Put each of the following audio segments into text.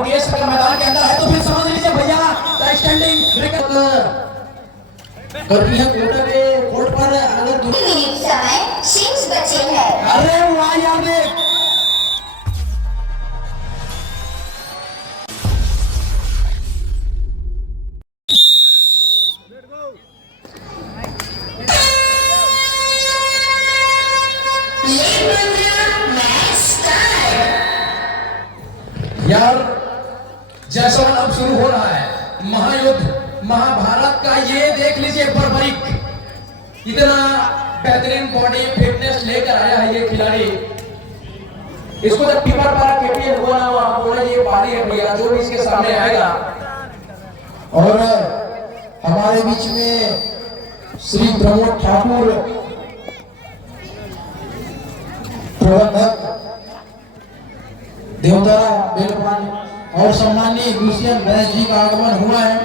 दुर्गेश अगर मैदान के अंदर है तो फिर समझ लीजिए भैया स्टैंडिंग विकेट कोटा के कोर्ट पर अगर समय शेष बचे हैं। अरे वाह यार देख यार जैसा अब शुरू हो रहा है महायुद्ध महाभारत का। ये देख लीजिए बर्बरिक इतना बेहतरीन बॉडी फिटनेस लेकर आया है ये खिलाड़ी। इसको जब कीपर पर केपीएल हुआ ना बोला ये पारी है भैया जो भी इसके सामने आएगा। और हमारे बीच में श्री प्रमोद ठाकुर प्रबंधक देवतारा बेलपान और सम्माननीय गुलशन गणेश जी का आगमन हुआ है।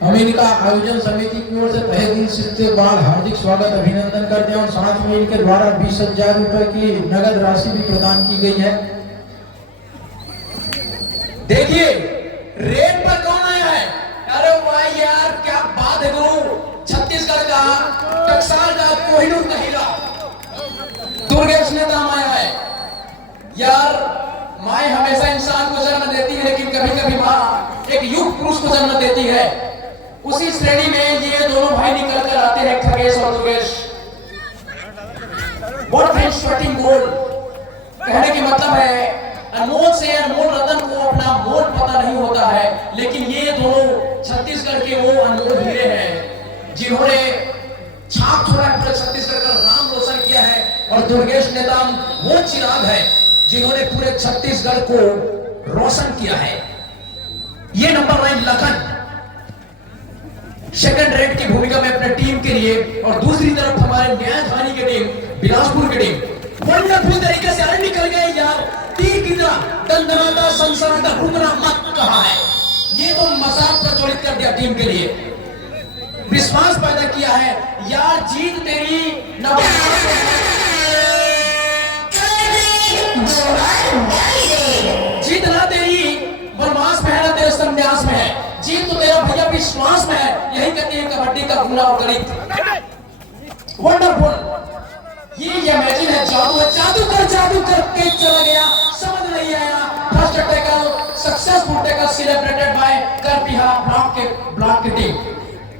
हम इनका आयोजन समिति की ओर से तहे दिल से हार्दिक स्वागत अभिनंदन करते हैं और साथ में इनके द्वारा 20,000 रुपए की नगद राशि भी प्रदान की गई है। देखिए रेड पर कौन आया है? अरे वाह यार क्या बात है गुरु। छत्तीसगढ़ का टकसाल का कोहिनूर का हीरा दुर्गेश नेताम आया है। यार माँ हमेशा इंसान को जन्म देती है लेकिन कभी कभी माँ एक युग पुरुष को जन्म देती है। उसी श्रेणी में ये दोनों भाई निकल कर आते हैं खगेश और दुर्गेश। गोल कहने की मतलब है अनमोल से अनमोल रतन को अपना मोल पता नहीं होता है, लेकिन ये दोनों छत्तीसगढ़ के वो अनमोल हीरे हैं जिन्होंने छाप छोड़ा पूरे छत्तीसगढ़ का नाम रोशन किया है। और दुर्गेश नेताम वो चिराग है जिन्होंने पूरे छत्तीसगढ़ को रोशन किया है। ये नंबर 9 लखन सेकंड रेट की भूमिका में अपने टीम के लिए और दूसरी तरफ हमारे न्यायधानी की टीम बिलासपुर की टीम वंडरफुल तरीके से आगे निकल गए। यार तीर की तरह दंदनाता संसारता रुकना मत कहा है। ये तो मजाक प्रज्वलित कर दिया टीम के लिए, विश्वास पैदा किया है। यार जीत तेरी जीत ना तेरी वनवास में है ना तेरे संन्यास में है। जीत तो तेरा भैया विश्वास में है। यही कहते हैं कबड्डी का गुना और गणित। वंडरफुल ये इमेजिन है जादू करके चला गया, समझ नहीं आया। First tackle successful tackle celebrated by Karpiya block की टीम।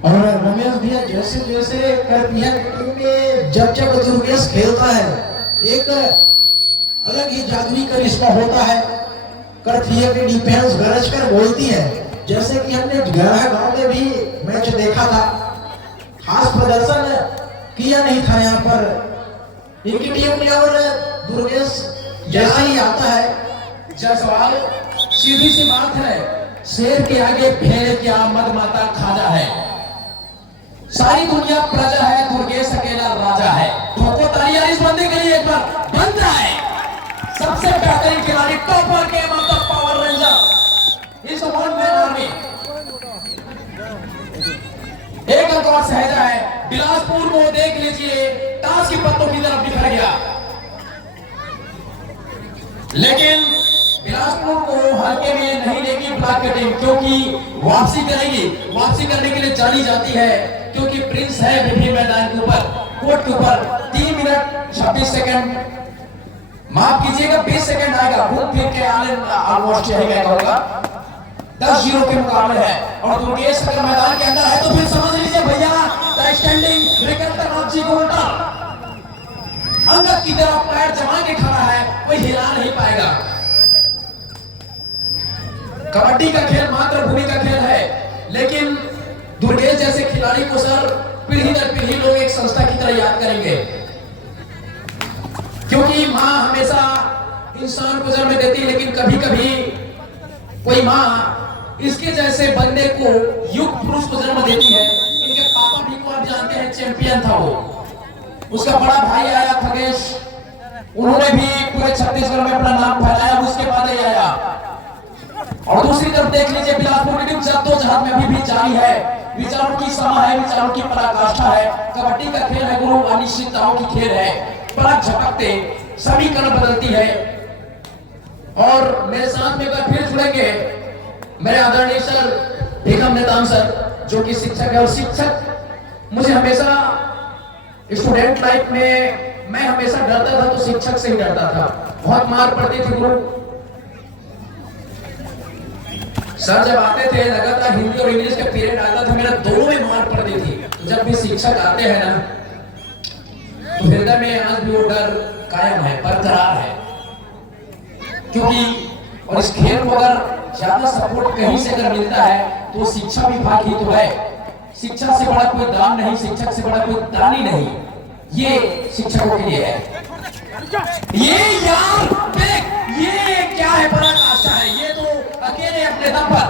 और रमेश भैया जैसे जैसे करपिया टीम में जब दुर्गेश खेलता है एक अलग ही जादुई करिश्मा होता है। करपिया की डिफेंस गरज कर बोलती है, जैसे कि हमने गढ़ा गांव में भी मैच देखा था। खास प्रदर्शन किया नहीं था यहाँ पर इनकी टीम ने। और दुर्गेश जैसा ही आता है जसवाल सीधी सी बात है, शेर के आगे भेड़ क्या मद माता खाजा है। सारी दुनिया प्रजा है, दुर्गेश अकेला राजा है। ठोको तालियां इस बंदे के लिए एक बार बनता है। सबसे बेहतरीन खिलाड़ी टॉपर के मतलब पावर रेंजर इस वन मैन आर्मी। एक अंक और सहजा है। बिलासपुर को देख लीजिए ताश की पत्तों की तरफ बिखर गया, लेकिन बिलासपुर को हल्के में नहीं लेगी ब्लॉक की टीम, क्योंकि वापसी करेगी। वापसी करने के लिए चली जाती है क्योंकि प्रिंस है विभिन्न मैदान के ऊपर कोर्ट के ऊपर। 3 मिनट 26 सेकंड माफ कीजिएगा 20 सेकंड आएगा। घूम फिर के आने ऑलमोस्ट यही मैं कहूंगा 10-0 के मुकाबले है। और दुर्गेश अगर मैदान के अंदर है तो फिर समझ लीजिए भैया स्टैंडिंग विकेट जी को उल्टा अंगद की तरफ पैर जमा के खड़ा है, कोई हिला नहीं पाएगा। कबड्डी का खेल मातृभूमि का खेल है, लेकिन दुर्गेश जैसे खिलाड़ी को सर पीढ़ी दर पीढ़ी लोग एक संस्था की तरह याद करेंगे, क्योंकि माँ हमेशा इंसान को जन्म देती है, लेकिन कभी कभी कोई माँ इसके जैसे बंदे को युग पुरुष को जन्म देती है। इनके पापा भी को आप जानते हैं चैंपियन था वो। उसका बड़ा भाई आया खगेश, उन्होंने भी पूरे छत्तीसगढ़ में अपना नाम फैलाया, उसके बाद ही आया। और दूसरी तरफ देख लीजिए बिलासपुर की टीम जद्दोजहद में अभी भी जारी है। विचारों की समा है, विचारों की पराकाष्ठा है। कबड्डी का खेल है गुरु, अनिश्चितताओं की खेल है। पलक झपकते समीकरण बदलती है। और मेरे साथ में एक बार फिर जुड़ेंगे मेरे आदरणीय सर एकम नेताम सर, जो कि शिक्षक है। और शिक्षक मुझे हमेशा स्टूडेंट लाइफ में मैं हमेशा डरता था तो शिक्षक से ही डरता था। बहुत मार पड़ती थी गुरु सर जब आते थे, लगातार हिंदी और इंग्लिश का पीरियड आता था, मेरा दोनों में मार पड़ती थी। तो जब भी शिक्षक आते हैं ना तो हृदय में आज भी वो डर कायम है, बरकरार है। क्योंकि और इस खेल को अगर ज्यादा सपोर्ट कहीं से अगर मिलता है तो शिक्षा विभाग ही तो है। शिक्षा से बड़ा कोई दान नहीं, शिक्षक से बड़ा कोई दानी नहीं, ये शिक्षकों के लिए है। ये यार देख, ये क्या है, पराकाष्ठा है। ये तो अकेले अपने दम पर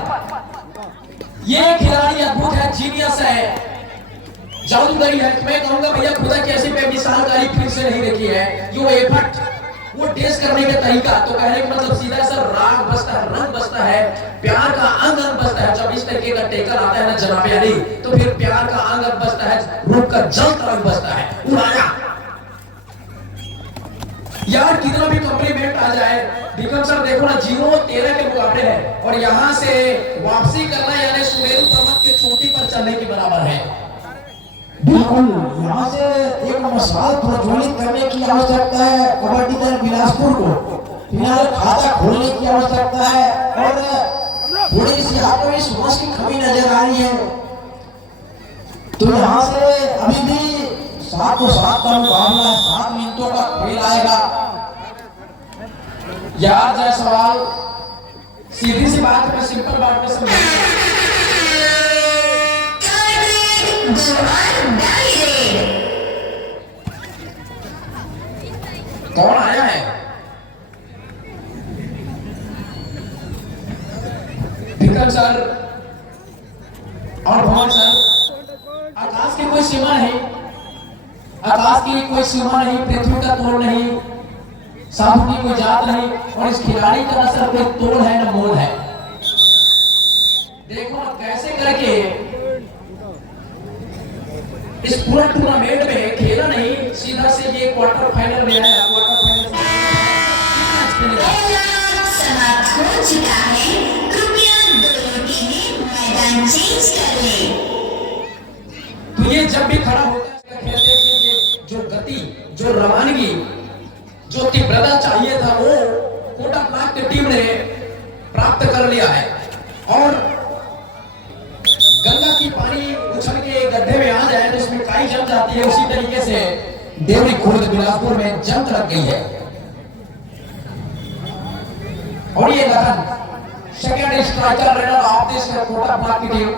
ये खिलाड़ी अद्भुत है, जीनियस है, जादूगरी है। मैं कहूंगा भैया खुदा की ऐसी बेमिसालकारी फिर से नहीं देखी है। जो एफर्ट, वो टेस्ट करने का तरीका, तो कहने का मतलब सीधा सर राग बसता है, रंग बसता है, प्यार का अंग अंग बसता है। जब इस तरीके का टेकर आता है ना जनाब अली, तो फिर प्यार का अंग अंग बसता है, रूप का जल तरंग बसता है। उड़ाया यार, कितना भी कॉम्प्लीमेंट आ जाए, विक्रम सर देखो ना 0-13 के मुकाबले है और यहाँ से वापसी करना यानी सुमेरु पर्वत के चोटी पर चढ़ने के बराबर है। बिल्कुल, यहाँ से एक मसाल प्रज्वलित करने की आवश्यकता है कबड्डी दल बिलासपुर को। फिलहाल खाता खोलने की आवश्यकता है और थोड़ी सी आत्मविश्वास की कमी नजर आ रही है। तो यहाँ से अभी भी 7-7 का मुकाबला, 7 मिनटों का खेल आएगा। यार जय सवाल सीधी सी बात है, मैं सिंपल बात में समझाऊंगा। कौन आया है? विक्रम सर और भवन सर। आकाश की कोई सीमा नहीं, आकाश की कोई सीमा नहीं, पृथ्वी का तोड़ नहीं, साधु की कोई जात नहीं, और इस खिलाड़ी का न सिर्फ कोई तोड़ है न मोल है। देखो ना कैसे करके इस पूरा टूर्नामेंट में खेला नहीं, सीधा से ये क्वार्टर फाइनल में आया। क्वार्टर फाइनल समाप्त हो चुका है, कृपया दोनों टीमें मैदान चेंज कर लें। तो ये जब भी खड़ा होता है खेल देखने की जो गति, जो रवानगी, जो तीव्रता चाहिए था, वो कोटा ब्लॉक की टीम ने प्राप्त कर लिया है। और गंगा की पानी उछल के गड्ढे में आ जाए तो उसमें काई जम जाती है, उसी तरीके से देवरी खुर्द बिलासपुर में जंग लग गई है। और ये लगन second striker runner of this Kota block की टीम,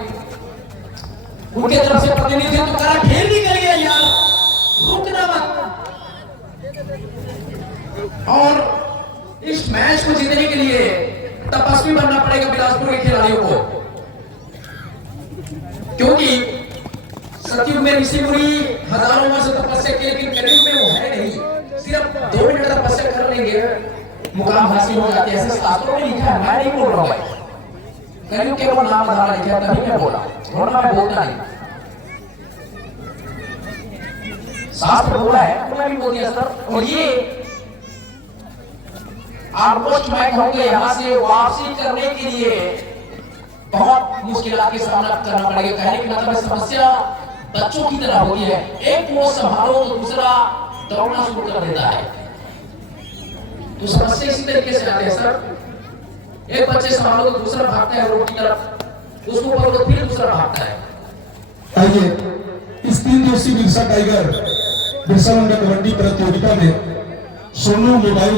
उनके तरफ से प्रतिनिधित्व करा, खेल निकल गया यार, रुकना मत। और इस मैच को जीतने के लिए तपस्वी बनना पड़ेगा बिलासपुर के खिलाड़ियों को, क्योंकि सतयुग में ऋषि मुनि हजारों वर्ष तपस्या की, लेकिन कलयुग में वो है नहीं। सिर्फ 2 मिनट तपस्या कर लेंगे मुकाम हासिल हो जाते हैं, ऐसे शास्त्रों में लिखा है। मैं नहीं बोल रहा हूं भाई, कलयुग के वो नाम धारा लिखा है, तभी मैं बोला, वरना मैं बोलता नहीं। शास्त्र बोला है तो मैं भी बोल दिया सर। और ये ऑलमोस्ट मैं कहूंगा यहाँ से वापसी करने के लिए बहुत मुश्किलों का सामना करना पड़ेगा। कहने की मतलब समस्या बच्चों की तरह होती है, एक वो संभालो तो दूसरा दौड़ना शुरू कर देता है। तो समस्या इसी तरीके से आती है सर, एक बच्चे संभालो तो दूसरा भागता है रोड की तरफ, उसको पकड़ो तो फिर दूसरा भागता है। आइए इस 3 दिवसीय बिरसा टाइगर बिरसा मुंडा कबड्डी प्रतियोगिता में सोनू मोबाइल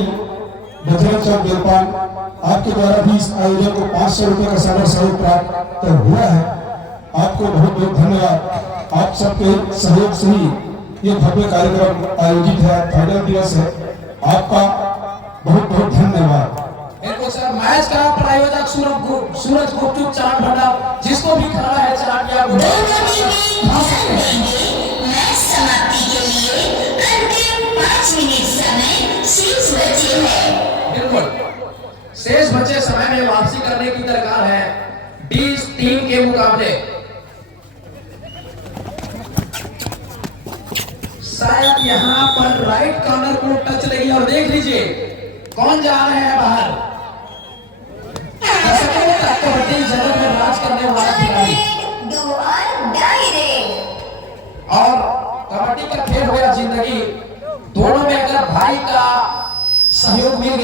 बजरंग चौक देवपाल आपके द्वारा भी इस आयोजन को 500 रुपए का सागर सहयोग प्राप्त हुआ है। आपको बहुत बहुत धन्यवाद। आप सबके सहयोग से ही ये भव्य कार्यक्रम आयोजित है, फाइनल दिवस है। आपका बहुत बहुत धन्यवाद। सर मैच का प्रायोजक सूरज गुप्तू चाट भंडार, जिसको भी खाना है चाट या मैच समाप्ति के लिए अंतिम 5 मिनट समय शेष बचे हैं। बिल्कुल शेष बचे समय में वापसी करने की दरकार है 20 टीम के मुकाबले। शायद यहाँ पर राइट कॉर्नर को टच लगी और देख लीजिए कौन जा रहे हैं बाहर।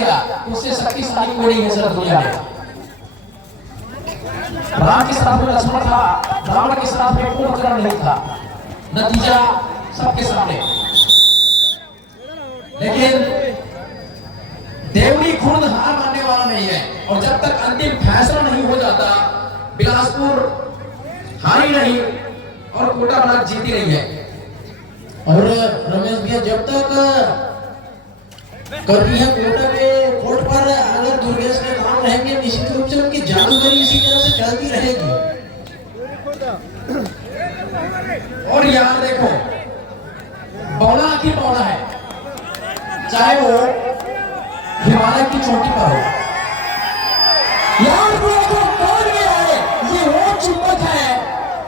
गया तो उससे शक्तिशाली कोई नहीं है सर दुनिया में। राम के साथ में लक्ष्मण था, रावण के साथ में कुंभकर्ण नहीं था। नतीजा सबके सामने। लेकिन देवरी खुद हार मानने वाला नहीं है, और जब तक अंतिम फैसला नहीं हो जाता, बिलासपुर हारी नहीं और कोटा बाग जीती नहीं है। और रमेश भैया जब तक कर रही है कोटा के कोर्ट पर अगर दुर्गेश के काम रहेंगे, निश्चित रूप से उनकी जादूगरी इसी तरह से चलती रहेगी। और यार देखो, बौला आखिर बौला है, चाहे वो हिमालय की चोटी पर हो। यार देखो कौन गया है, ये वो चुंबक है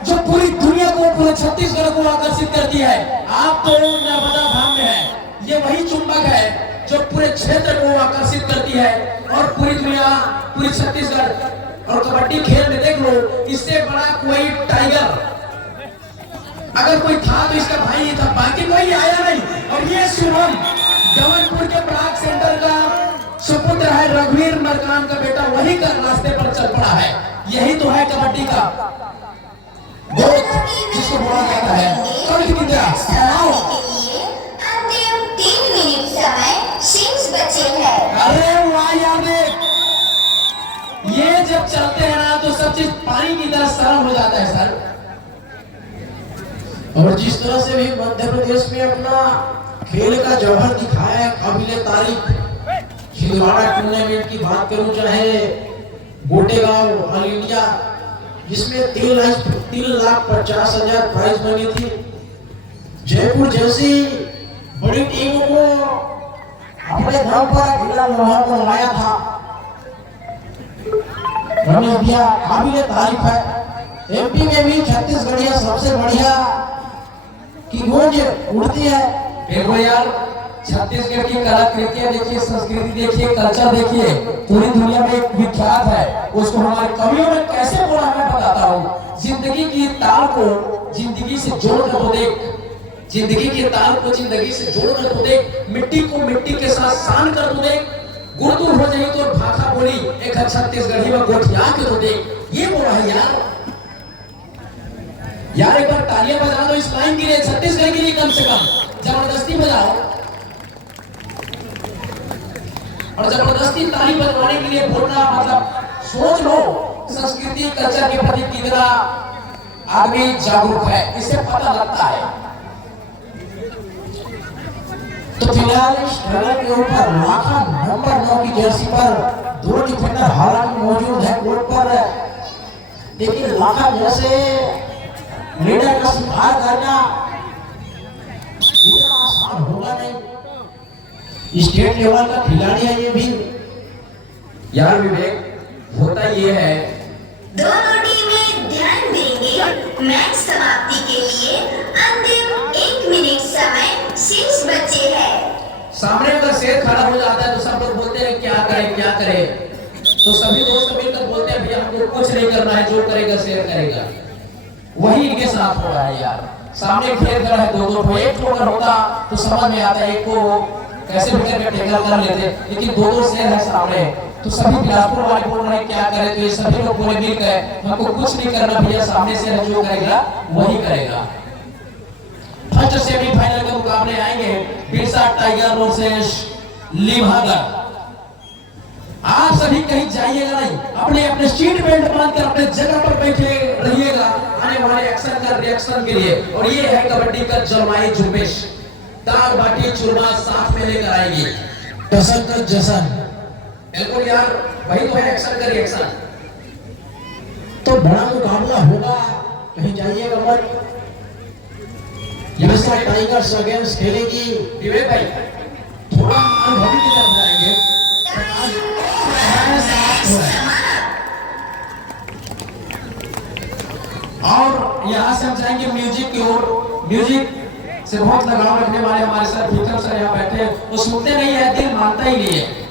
जो पूरी दुनिया को, पूरे छत्तीसगढ़ को आकर्षित करती है। आप तो नर्मदा धाम में है, ये वही चुंबक है जो पूरे क्षेत्र को आकर्षित करती है और पूरी दुनिया, पूरी छत्तीसगढ़। और कबड्डी खेल में देख लो, इससे बड़ा कोई टाइगर अगर कोई था तो इसका भाई ही था, बाकी कोई आया नहीं। और ये शुभम गवनपुर के ब्लॉक सेंटर का सुपुत्र है, रघुवीर मरकान का बेटा, वही का रास्ते पर चल पड़ा है। यही तो है कबड्डी का ग्रोथ, जिसको बोला जाता है कल की तरह। अंतिम 3 मिनट समय शेष बचे हैं। अरे वाह यार, देख ये जब चलते हैं ना तो सब चीज पानी की तरह सरल हो जाता है सर। और जिस तरह से भी मध्य प्रदेश में अपना खेल का जौहर दिखाया है, काबिले तारीफ। छिंदवाड़ा टूर्नामेंट की बात करूं, चाहे गोटेगांव ऑल इंडिया जिसमें 3,50,000 प्राइज बनी थी, जयपुर जैसी बड़ी टीमों को अपने दम पर अकेला लोहा को लाया था। रमेश भैया काबिले तारीफ है। एमपी में भी छत्तीसगढ़िया सबसे बढ़िया की गूंज उड़ती है। देखो यार, छत्तीसगढ़ की कलाकृतियां देखिए, संस्कृति देखिए, कल्चर देखिए, पूरी दुनिया में एक विख्यात है। उसको हमारे कवियों ने कैसे बोला मैं बताता हूँ। जिंदगी की तार को जिंदगी से जोड़कर तो देख, जिंदगी की तार को जिंदगी से जोड़कर तो देख, मिट्टी को मिट्टी के साथ सान कर तो देख, गुर्दू हो जाए तो भाखा बोली एक छत्तीसगढ़ी में गोठिया के तो देख। ये बोला है यार। यार एक बार तालियां बजा दो इस लाइन के लिए, छत्तीसगढ़ के लिए कम से कम जबरदस्ती बजाओ। और जबरदस्ती ताली बजवाने के लिए बोलना मतलब सोच लो संस्कृति कल्चर के प्रति कितना आदमी जागरूक है, इससे पता लगता है। तो फिलहाल इस खेल के ऊपर लाखा नंबर 9 की जर्सी पर 2 डिफेंडर हालांकि मौजूद है कोर्ट पर, लेकिन लाखा जैसे लीडर का सुधार करना इतना आसान होगा नहीं। स्टेट लेवल का खिलाड़ी है ये भी। यार विवेक, होता ये है, दोनों टीमें ध्यान देंगे। मैच समाप्ति के लिए अंतिम 1 मिनट समय शेष बचे हैं। सामने अगर शेर खड़ा हो जाता है तो सब लोग बोलते हैं क्या करें क्या करें, तो सभी दोस्त मिलकर बोलते हैं भैया हमको कुछ नहीं करना है, जो करेगा शेर करेगा। वही इनके साथ हो रहा है यार। सामने खेल कर है 2-2 को, एक अगर होता तो समझ में आता है, एक को कैसे भी करके टैकल कर लेते, लेकिन 2-2 शेर है सामने। तो सभी बिलासपुर वाले बोल रहे हैं क्या करें, तो ये सभी लोग बोले मिलकर हमको कुछ नहीं करना भैया, सामने से जो करेगा वही करेगा। फर्स्ट सेमीफाइनल के मुकाबले आएंगे बिरसा टाइगर वर्सेस लिमहागर। आप सभी कहीं जाइएगा नहीं, अपने अपने सीट बेल्ट बांधकर अपने जगह पर बैठे रहिएगा आने वाले एक्शन का रिएक्शन के लिए। और ये है कबड्डी का जलवाई जुम्बिश, दाल बाटी चूरमा साथ में लेकर आएगी। जसन का जसन, बिल्कुल यार, वही तो है एक्शन का रिएक्शन। तो बड़ा मुकाबला होगा, कहीं जाइएगा मत। बिरसा टाइगर्स अगेंस्ट खेलेगी विवेक भाई, थोड़ा अनुभवी की तरफ जाएंगे। और यहाँ से हम जाएंगे म्यूजिक की ओर। म्यूजिक से बहुत लगाव रखने वाले हमारे साथ भीतर सर यहाँ बैठे हैं, वो सुनते नहीं है, दिल मानता ही नहीं है।